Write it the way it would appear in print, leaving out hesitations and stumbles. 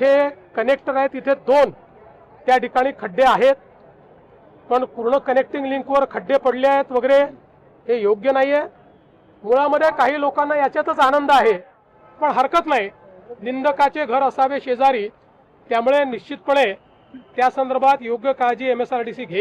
जिथे कनेक्टर आहे तिथे 2 त्या ठिकाणी खड्डे आहेत, पण पूर्ण कनेक्टिंग लिंकवर खड्डे पडले आहेत वगैरे हे योग्य नाहीये। मुळामध्ये काही लोकांना याच्यातच आनंद आहे, पण हरकत नाही, निंदकाचे घर असावे शेजारी, त्यामुळे निश्चितपणे त्या संदर्भात योग्य काळजी MSRDC घेईल।